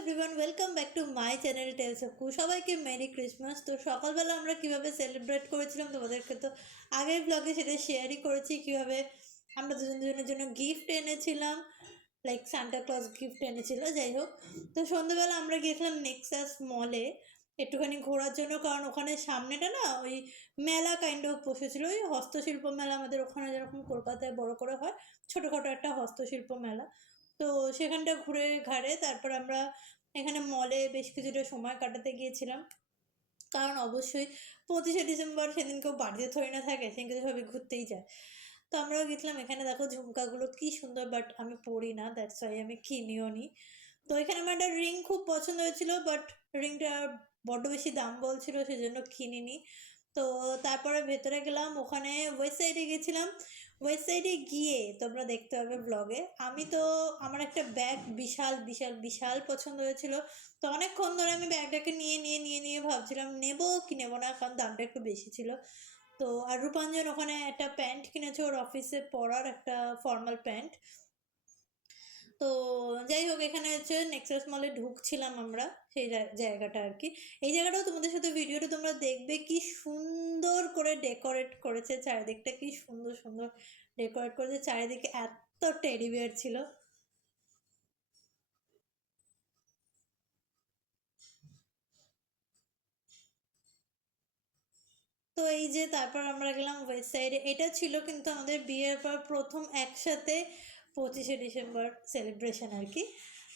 Everyone, welcome back to my channel tales of কু। সবাইকে merry Christmas. তো সকালবেলা আমরা কিভাবে সেলিব্রেট করেছিলাম তোমাদেরকে তো আগের ব্লগে সেটা শেয়ারই করেছি, কিভাবে আমরা দুজনের জন্য গিফট এনেছিলাম, লাইক সান্টা ক্লজ গিফট এনেছিল। যাই হোক, তো সন্ধ্যেবেলা আমরা গিয়েছিলাম নেক্সাস মলে একটুখানি ঘোরার জন্য, কারণ ওখানে সামনেটা না ওই মেলা কাইন্ড অফ বসেছিল, ওই হস্তশিল্প মেলা আমাদের ওখানে যেরকম কলকাতায় বড় করে হয়, ছোটোখাটো একটা হস্তশিল্প মেলা। তো সেখানটা ঘুরে ঘাড়ে তারপর আমরা এখানে মলে বেশ কিছুটা সময় কাটাতে গিয়েছিলাম, কারণ অবশ্যই 25শে ডিসেম্বর সেদিন কেউ বাড়িতে থরি না থাকে, সেদিনকে সবাই ঘুরতেই যায়। তো আমরাও গেছিলাম। এখানে দেখো ঝুমকাগুলো কি সুন্দর, বাট আমি পরি না, দ্যাটস ওয়াই আমি কিনিও নি। তো এখানে আমার একটা রিং খুব পছন্দ হয়েছিল, বাট রিংটা বড্ড বেশি দাম বলছিল, সেজন্য কিনিনি। তো তারপরে ভেতরে গেলাম, ওখানে ওয়েস্ট সাইডে গেছিলাম। ওয়েস্ট সাইডে গিয়ে তোমরা দেখতে পাবে ব্লগে, আমি তো আমার একটা ব্যাগ বিশাল বিশাল বিশাল পছন্দ হয়েছিল। তো অনেকক্ষণ ধরে আমি ব্যাগটাকে নিয়ে ভাবছিলাম নেবো কি নেবো না, কারণ দামটা একটু বেশি ছিল। তো আর রূপাঞ্জন ওখানে একটা প্যান্ট কিনেছে, ওর অফিসে পরার একটা ফর্মাল প্যান্ট। তো যাই হোক, এখানে হচ্ছে নেক্সাস মলে ঢুকছিলাম আমরা, সেই জায়গাটা আর কি। এই জায়গাটাও তোমাদের সাথে ভিডিওটা তোমরা দেখবে, কি সুন্দর করে ডেকোরেট করেছে চারিদিকটা, কি সুন্দর সুন্দর ডেকোরেট করেছে চারিদিকে, এত টেডি বিয়ার ছিল। তো এই যে তারপর আমরা গেলাম ওয়েস্ট সাইডে। এটা ছিল কিন্তু আমাদের বিয়ের পর প্রথম একসাথে 25শে ডিসেম্বর সেলিব্রেশন আর কি।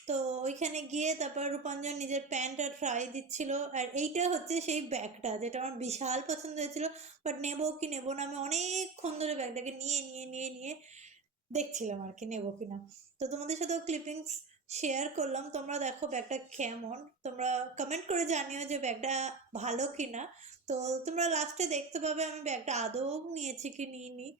তো ওইখানে গিয়ে তারপর রূপাঞ্জন নিজের প্যান্টটা ট্রাই দিচ্ছিল, আর এইটা হচ্ছে সেই ব্যাগটা যেটা আমার বিশাল পছন্দ হয়েছিল, বাট নেবো কি নেবো না, আমি অনেকক্ষণ ধরে ব্যাগটাকে নিয়ে দেখছিলাম আর কি নেবো কিনা। তো তোমাদের সাথেও ক্লিপিংস শেয়ার করলাম, তোমরা দেখো ব্যাগটা কেমন, তোমরা কমেন্ট করে জানিও যে ব্যাগটা ভালো কিনা। তো তোমরা লাস্টে দেখতে পাবে আমি ব্যাগটা আদৌ নিয়েছি কি নিইনি।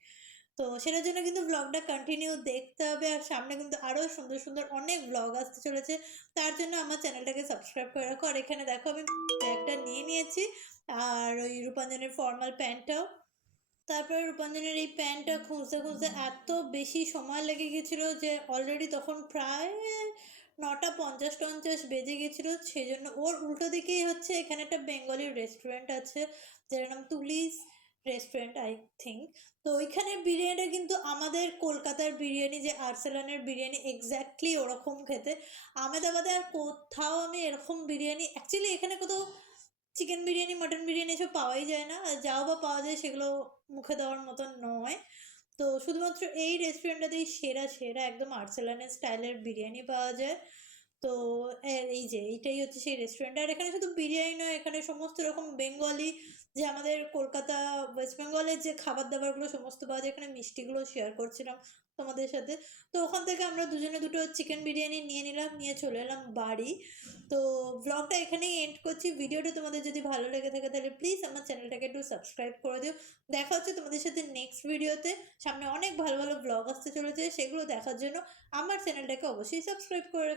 তো সেটার জন্য কিন্তু ব্লগটা কন্টিনিউ দেখতে হবে, আর সামনে কিন্তু আরও সুন্দর সুন্দর অনেক ব্লগ আসতে চলেছে। তার জন্য আমার চ্যানেলটাকে সাবস্ক্রাইব করে রাখো। আর এখানে দেখো আমি ব্যাগটা নিয়েছি, আর ওই রূপাঞ্জনের ফর্মাল প্যান্টটাও। তারপরে রূপাঞ্জনের এই প্যান্টটা খুঁজতে খুঁজতে এত বেশি সময় লেগে গেছিলো যে অলরেডি তখন প্রায় 9:50 বেজে গেছিলো। সেই জন্য ওর উল্টো দিকেই হচ্ছে এখানে একটা বেঙ্গলি রেস্টুরেন্ট আছে, যার নাম তুলিস রেস্টুরেন্ট আই থিঙ্ক। তো ওইখানের বিরিয়ানিটা কিন্তু আমাদের কলকাতার বিরিয়ানি, যে আর্সেলানের বিরিয়ানি এক্স্যাক্টলি ওরকম খেতে। আহমেদাবাদে আর কোথাও আমি এরকম বিরিয়ানি, অ্যাকচুয়ালি এখানে কোথাও চিকেন বিরিয়ানি মটন বিরিয়ানি এসব পাওয়াই যায় না, আর যাও বা পাওয়া যায় সেগুলো মুখে দেওয়ার মতন নয়। তো শুধুমাত্র এই রেস্টুরেন্টটাতেই সেরা সেরা একদম আর্সেলানের স্টাইলের বিরিয়ানি পাওয়া যায়। তো এই যে এইটাই হচ্ছে সেই রেস্টুরেন্ট। আর এখানে শুধু বিরিয়ানি নয়, এখানে সমস্ত রকম বেঙ্গলি, যে আমাদের কলকাতা ওয়েস্ট বেঙ্গলের যে খাবার দাবারগুলো সমস্ত পাওয়া যায়, এখানে মিষ্টিগুলো শেয়ার করছিলাম তোমাদের সাথে। তো ওখান থেকে আমরা দুজনে দুটো চিকেন বিরিয়ানি নিয়ে নিলাম, নিয়ে চলে এলাম বাড়ি। তো ব্লগটা এখানেই এন্ড করছি। ভিডিওটা তোমাদের যদি ভালো লেগে থাকে তাহলে প্লিজ আমার চ্যানেলটাকে একটু সাবস্ক্রাইব করে দিও। দেখা হচ্ছে তোমাদের সাথে নেক্সট ভিডিওতে। সামনে অনেক ভালো ভালো ব্লগ আসতে চলেছে, সেগুলো দেখার জন্য আমার চ্যানেলটাকে অবশ্যই সাবস্ক্রাইব করে